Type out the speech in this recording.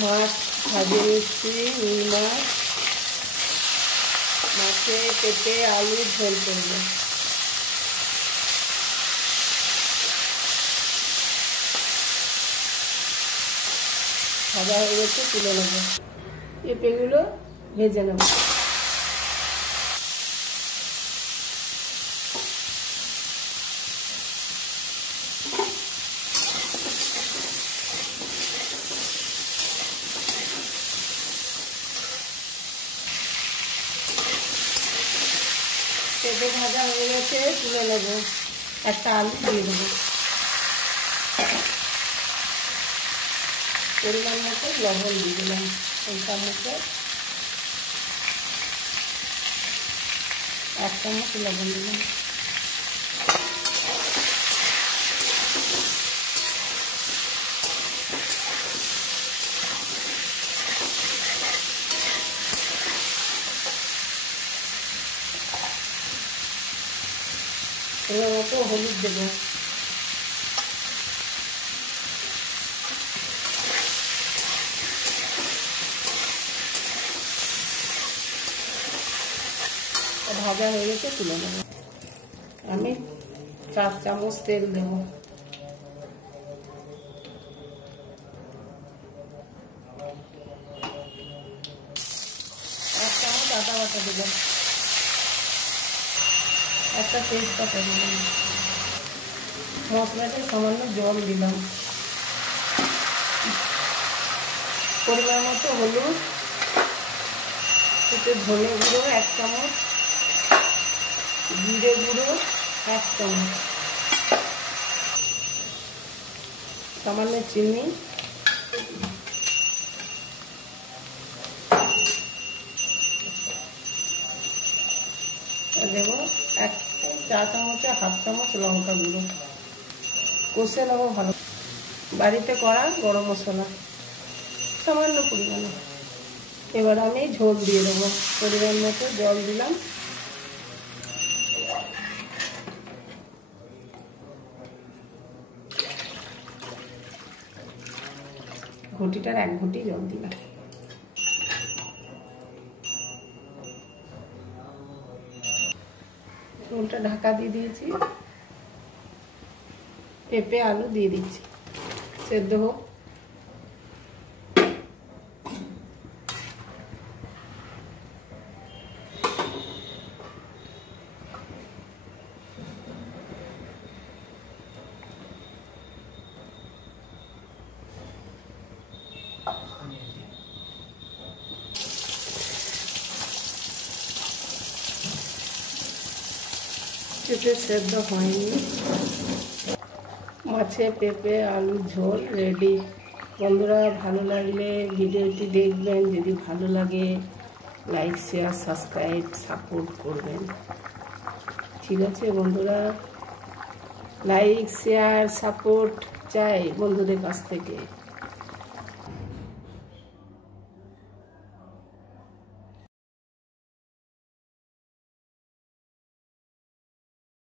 মাছ ভাজে নিচ্ছি, রুই মাছ। মাছে পেঁপে আলু ঝোল করবো। ভাজা হয়ে গেছে, তুলে নেবো। পেঁপেগুলো ভেজে নেব। পেঁপে ভাজা হয়ে গেছে, তুলে নেব। একটা আলু দিয়ে দেবো। পরিমাণ মতো লবণ দিয়ে দিলাম, এই চামচে 1 চামচ লবণ দিলাম। পরিমাণ মতো হলুদ দেবো। ভাজা হয়ে গেছে, তুলে নেব। আমি 4 চামচ তেল দেব। 1 চামচ আদা বাটা দেব। একটা তেজপাতা দিলাম। মশলাতে সামান্য জল দিলাম। পরিমাণ মতো হলুদ, এতে ধনে গুঁড়ো 1 চামচ, জিরে গুঁড়ো 1 চামচ, সামান্য চিনি, দেব 1 চা চামচে 1/2 চামচ লঙ্কা গুঁড়ো। কষে নেবো ভালো। বাড়িতে করা গরম মশলা সামান্য পরিমাণে। এবার আমি ঝোল দিয়ে দেবো। পরিমাণ মতো জল দিলাম। ঘটিটার 1 ঘটি জল দিলাম। ঝোলটা ঢাকা দিয়ে দিয়েছি। পেঁপে আলু দিয়ে দিচ্ছি, সেদ্ধ হোক। পেঁপে সেদ্ধ হয়নি। মাছে পেঁপে আলু ঝোল রেডি। বন্ধুরা, ভালো লাগলে ভিডিওটি দেখবেন। যদি ভালো লাগে লাইক শেয়ার সাবস্ক্রাইব সাপোর্ট করবেন। ঠিক আছে বন্ধুরা, লাইক শেয়ার সাপোর্ট চাই বন্ধুদের কাছ থেকে।